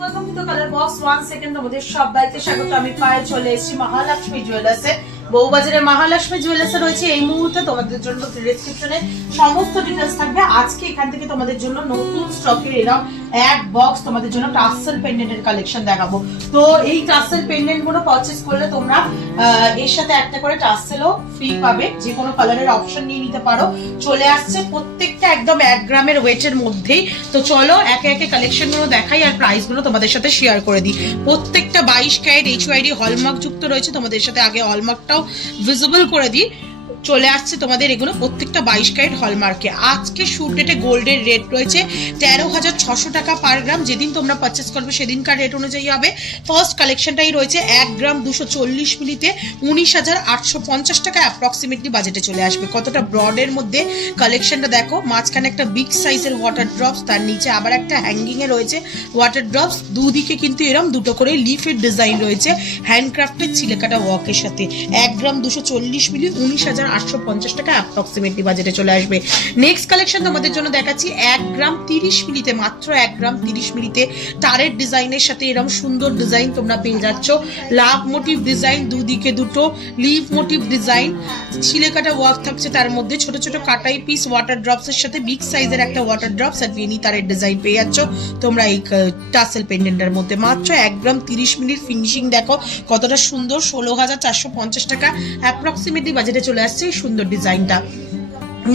Welcome to the colour box. 1 second আমাদের সবাইকে স্বাগত। আমি পায়ে চলে এসেছি মহালক্ষ্মী জুয়েলার্সে। বউবাজারের মহালক্ষ্মী জুয়েলার্সে রয়েছে এই মুহূর্তে তোমাদের জন্য ডেসক্রিপশনে সমস্ত ডিটেইলস থাকবে। আজকে এখান থেকে তোমাদের জন্য নতুন স্টকের এরকম এক বক্স তোমাদের জন্য টাসেল পেন্ডেন্টের কালেকশন দেখাবো। তো এই টাসেল পেন্ডেন্ট গুলো পারচেজ করলে তোমরা এর সাথে একটা করে টাসেলও ফ্রি পাবে, যে কোনো কালারের অপশন নিয়ে নিতে পারো। চলে আসছে প্রত্যেকটা একদম 1 গ্রামের ওয়েটের মধ্যেই। তো চলো একে একে কালেকশন গুলো দেখাই আর প্রাইস গুলো তোমাদের সাথে শেয়ার করে দিই। প্রত্যেকটা 22 ক্যারেট HYD হলমার্ক যুক্ত রয়েছে। তোমাদের সাথে আগে হলমার্কটাও ভিজিবল করে দিই। চলে আসছে তোমাদের এগুলো প্রত্যেকটা 22 ক্যারেট হলমার্কে। আজকে শুট ডেটে গোল্ডের রেট রয়েছে 13,600 টাকা পার গ্রাম। যেদিন তোমরা পারচেস করবে সেদিনকার রেট অনুযায়ী হবে। ফার্স্ট কালেকশনটাই রয়েছে 1 গ্রাম 240 মিলিতে 19,850 টাকা অ্যাপ্রক্সিমেটলি বাজেটে চলে আসবে। কতটা ব্রডের মধ্যে কালেকশনটা দেখো। মাঝখানে একটা বিগ সাইজের ওয়াটার ড্রপস, তার নিচে আবার একটা হ্যাঙ্গিং এ রয়েছে ওয়াটার ড্রপস। দুদিকে কিন্তু এরকম দুটো করে লিফের ডিজাইন রয়েছে হ্যান্ডক্রাফটেড ছিলেকাটা ওয়ার্কের সাথে। 1 গ্রাম 240 মিলি 19,850 টাকা অ্যাপ্রক্সিমেটলি বাজেটে চলে আসবে। নেক্সট কালেকশন তোমাদের জন্য দেখাচ্ছি 1 গ্রাম 30 মিলিতে, মাত্র 1 গ্রাম 30 মিলিতে তারের ডিজাইনের সাথে এরকম সুন্দর ডিজাইন তোমরা পেয়ে যাচ্ছ। লাভ মোটিভ ডিজাইন, দুদিকে দুটো লিভ মোটিভ ডিজাইন, ছিলেকাটা ওয়ার্ক থাকছে। তার মধ্যে ছোট ছোট কাটাই পিস ওয়াটার ড্রপস এর সাথে বিগ সাইজের একটা ওয়াটার ড্রপস আর বেনি তারের ডিজাইন পেয়ে যাচ্ছ তোমরা এই টাসেল পেন্ডেন্টের মধ্যে। মাত্র 1 গ্রাম 30 মিলির ফিনিশিং দেখো কতটা সুন্দর। 16,450 টাকা অ্যাপ্রক্সিমেটলি বাজেটে চলে আসছে এই সুন্দর ডিজাইনটা।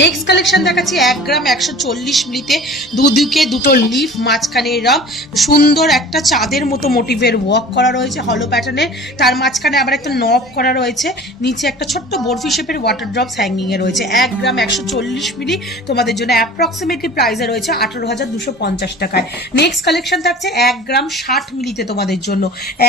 নেক্সট কালেকশন দেখাচ্ছি 1 গ্রাম 140 মিলিতে, দুদিকে দুটো লিফ, মাঝখানে এরকম সুন্দর একটা চাঁদের মতো মোটিভের ওয়ার্ক করা রয়েছে হলো প্যাটার্নের। তার মাঝখানে আবার একটা নব করা রয়েছে, নিচে একটা ছোট্ট বরফি শেপের ওয়াটার ড্রপস হ্যাঙ্গিং এ রয়েছে। 1 গ্রাম 140 মিলি তোমাদের জন্য অ্যাপ্রক্সিমেটলি প্রাইসে রয়েছে 18,250 টাকায়। নেক্সট কালেকশন থাকছে 1 গ্রাম 60 মিলিতে তোমাদের জন্য।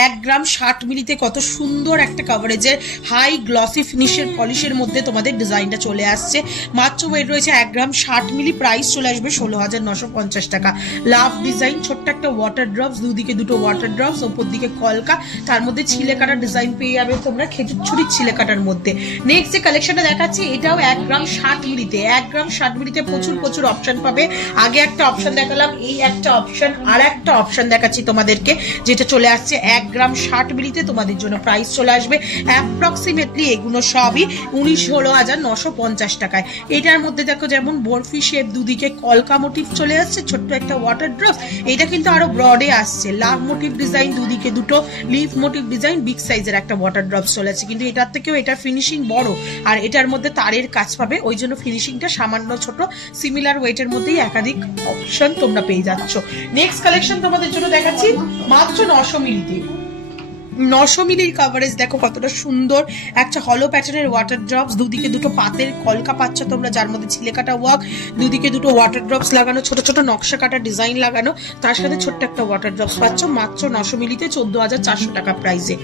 1 গ্রাম 60 মিলিতে কত সুন্দর একটা কভারেজের হাই গ্লসি ফিনিশের পলিশের মধ্যে তোমাদের ডিজাইনটা চলে আসছে। মাত্র ওয়েট রয়েছে 1 গ্রাম 60 মিলি, প্রাইস চলে আসবে 16,950 টাকা। লাভ ডিজাইন, ছোট্ট একটা ওয়াটার ড্রপস, দুদিকে দুটো ওয়াটার ড্রপস, ওপর দিকে কলকা, তার মধ্যে ছিলে কাটার ডিজাইন পেয়ে যাবে তোমরা খেজুর ছুরির ছিলে কাটার মধ্যে। নেক্সট যে কালেকশনটা দেখাচ্ছি এটাও 1 গ্রাম 60 মিলিতে। 1 গ্রাম 60 মিলিতে প্রচুর অপশন পাবে। আগে একটা অপশন দেখালাম, এই একটা অপশন, আর একটা অপশন দেখাচ্ছি তোমাদেরকে যেটা চলে আসছে 1 গ্রাম 60 মিলিতে তোমাদের জন্য। প্রাইস চলে আসবে অ্যাপ্রক্সিমেটলি এগুলো সবই 19,950 টাকায়। এটার মধ্যে দেখো যেমন বরফি শেপ, দুদিকে কলকা মোটিভ চলে আসছে, ছোট্ট একটা ওয়াটার ড্রপ। এটা কিন্তু আরো ব্রডে আসছে, লাভ মোটিভ ডিজাইন, দুদিকে দুটো লিফ মোটিভ ডিজাইন, বিগ সাইজের একটা ওয়াটার ড্রপ চলে আসছে। কিন্তু এটার থেকেও এটার ফিনিশিং বড়, আর এটার মধ্যে তারের কাজ পাবে, ওই জন্য ফিনিশিংটা সামান্য ছোট। সিমিলার ওয়েটের মধ্যেই একাধিক অপশন তোমরা পেয়ে যাচ্ছ। নেক্সট কালেকশন তোমাদের জন্য দেখাচ্ছি মাত্র 900 মিলিতে। 900 মিলির কাভারেজ দেখো কতটা সুন্দর। একটা হলো প্যাটার্নের ওয়াটার ড্রপস, দুদিকে দুটো পাতের কলকা পাচ্ছ তোমরা, যার মধ্যে ছিলেকাটা ওয়ার্ক, দুদিকে দুটো ওয়াটার ড্রপস লাগানো, ছোট ছোট নকশা কাটা ডিজাইন লাগানো, তার সাথে ছোট্ট একটা ওয়াটার ড্রপস পাচ্ছ মাত্র 900 মিলিতে 14,400 টাকা প্রাইসে।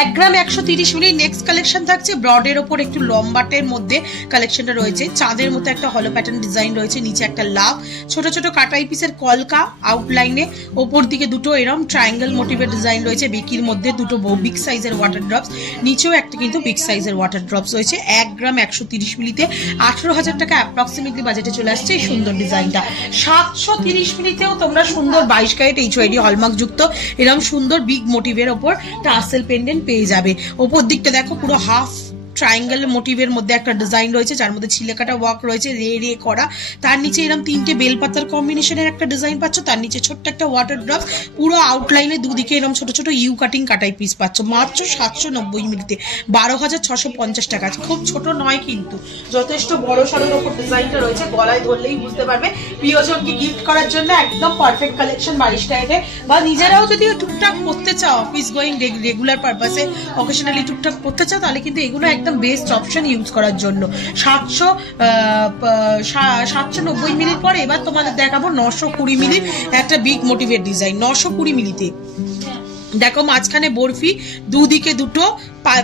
1 গ্রাম 130 মিলি। নেক্সট কালেকশন থাকছে ব্রডের ওপর একটু লম্বাটের মধ্যে কালেকশনটা রয়েছে। চাঁদের মতো একটা হলো প্যাটার্ন ডিজাইন রয়েছে, নিচে একটা লাভ, ছোট ছোট কাটাই পিসের কলকা আউটলাইনে, ওপর দিকে দুটো এরম ট্রায়াঙ্গেল মোটিভের ডিজাইন রয়েছে। বেকির মধ্যে দুটো বিগ সাইজের ওয়াটার ড্রপস, নিচেও একটা কিন্তু বিগ সাইজের ওয়াটার ড্রপস রয়েছে। 1 গ্রাম 130 মিলিতে 18,000 টাকা অ্যাপ্রক্সিমেটলি বাজেটে চলে আসছে এই সুন্দর ডিজাইনটা। 730 মিলিতেও তোমরা সুন্দর 22 ক্যারেট HYD হলমার্ক যুক্ত এরকম সুন্দর বিগ মোটিভের ওপর টাসেল পেন্ডেন্ট পেয়ে যাবে। ওপর দিকটা দেখো পুরো হাফ ট্রায়াঙ্গেল মোটিভের মধ্যে একটা ডিজাইন রয়েছে, যার মধ্যে ছিলেকাটা ওয়ার্ক রয়েছে রে করা। তার নিচে এরকম 3টে বেলপাতার কম্বিনেশনের একটা ডিজাইন পাচ্ছ, তার নিচে ছোট্ট একটা ওয়াটার ড্রপ, পুরো আউটলাইনে দুদিকে এরকম ছোট ছোট ইউ কাটিং কাটাই পিস পাচ্ছ মাত্র 790 মিলিতে 12,650 টাকা। খুব ছোট নয় কিন্তু, যথেষ্ট বড় সড়োর ওপর ডিজাইনটা রয়েছে, গলায় ধরলেই বুঝতে পারবে। প্রিয়জনকে গিফট করার জন্য একদম পারফেক্ট কালেকশন 22 ক্যারেটে, বা নিজেরাও যদি টুকটাক করতে চাও, অফিস গোয়িং রেগুলার পারপাসে অকেশনালি টুকটাক করতে চাও, তাহলে কিন্তু এগুলো একদম বেস্ট অপশন ইউজ করার জন্য। 790 মিলির পরে এবার তোমাদের দেখাবো 920 মিলির একটা বিগ মোটিভের ডিজাইন। 920 মিলিতে দেখো মাঝখানে বরফি, দুদিকে দুটো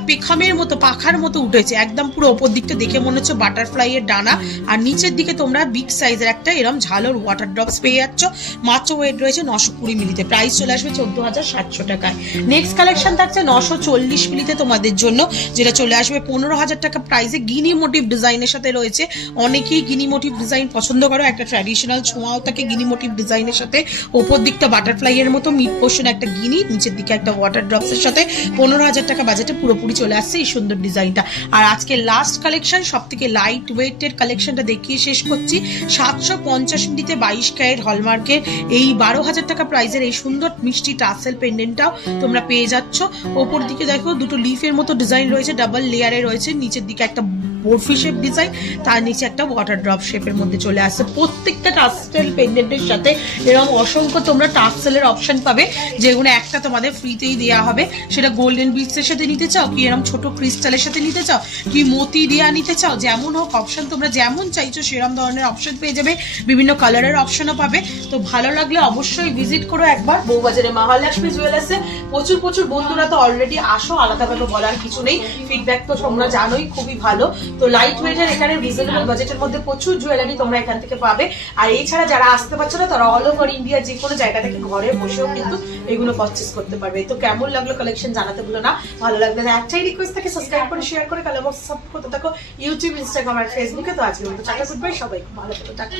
পেখমের মতো পাখার মতো উঠেছে একদম, পুরো ওপর দিকটা দেখে মনে হচ্ছে বাটারফ্লাই এর ডানা, আর নিচের দিকে তোমরা বিগ সাইজের একটা এরকম ঝালর ওয়াটার ড্রপস পেয়ে যাচ্ছ। মাত্র ওয়েট রয়েছে 920 মিলিতে, প্রাইস চলে আসবে 14,700 টাকায়। নেক্সট কালেকশন থাকছে 940 মিলিতে তোমাদের জন্য, যেটা চলে আসবে 15,000 টাকা প্রাইসে। গিনি মোটিভ ডিজাইনের সাথে রয়েছে, অনেকেই গিনি মোটিভ ডিজাইন পছন্দ করো, একটা ট্র্যাডিশনাল ছোঁয়াও থাকে গিনি মোটিভ ডিজাইনের সাথে। ওপর দিকটা বাটারফ্লাই এর মতো, মিড পোর্শন একটা গিনি, নিচের দিকে একটা ওয়াটার ড্রপস এর সাথে 15,000 টাকা বাজেটে পুরোপুরি চলে আসছে এই সুন্দর ডিজাইনটা। আর আজকে লাস্ট কালেকশন, সব থেকে লাইট ওয়েটের কালেকশনটা দেখিয়ে শেষ করছি। 750 মিলিতে 22 ক্যারেট হলমার্কের এই 12,000 টাকা প্রাইসের এই সুন্দর মিষ্টি টাসেল পেন্ডেন্টটাও তোমরা পেয়ে যাচ্ছ। ওপর দিকে দেখো দুটো লিফের মতো ডিজাইন রয়েছে, ডাবল লেয়ারে রয়েছে, নিচের দিকে একটা বরফি শেপ ডিজাইন, তার নিচে একটা ওয়াটার ড্রপ শেপের মধ্যে চলে আসছে। প্রত্যেকটা টাসেল পেন্ডেন্টের সাথে এরকম অসংখ্য তোমরা টাসেলের অপশন পাবে, যেগুলো একটা তোমাদের ফ্রিতেই দেওয়া হবে। সেটা গোল্ডেন বিটসের সাথে নিতে চাও, কি এরকম ছোট ক্রিস্টালের সাথে নিতে চাও, কি মতি দেওয়া নিতে চাও, যেমন হোক অপশন তোমরা যেমন চাইছো সেরকম ধরনের অপশন পেয়ে যাবে, বিভিন্ন কালারের অপশনও পাবে। তো ভালো লাগলে অবশ্যই ভিজিট করো একবার বউবাজারে মহালক্ষ্মী জুয়েলার্সে। প্রচুর প্রচুর বন্ধুরা তো অলরেডি আসো, আলাদাভাবে বলার কিছু নেই, ফিডব্যাক তো তোমরা জানোই খুবই ভালো। তো লাইট ওয়েটের এখানে রিজনেবল বাজেটের মধ্যে প্রচুর জুয়েলারি তোমরা এখান থেকে পাবে। আর এছাড়া যারা আসতে পারছো না, তারা অল ওভার ইন্ডিয়া যে কোনো জায়গা থেকে ঘরে বসেও কিন্তু এগুলো পারচেস করতে পারবে। তো কেমন লাগলো কালেকশন জানাতে ভুলো না, ভালো লাগলে একটাই রিকোয়েস্ট থাকে, সাবস্ক্রাইব করে শেয়ার করে কালার বক্স সাপোর্ট করতে থাকো ইউটিউব, ইনস্টাগ্রাম আর ফেসবুকে। তো আজকে টাটা, গুড বাই, সবাই ভালো থাকো, টাটা।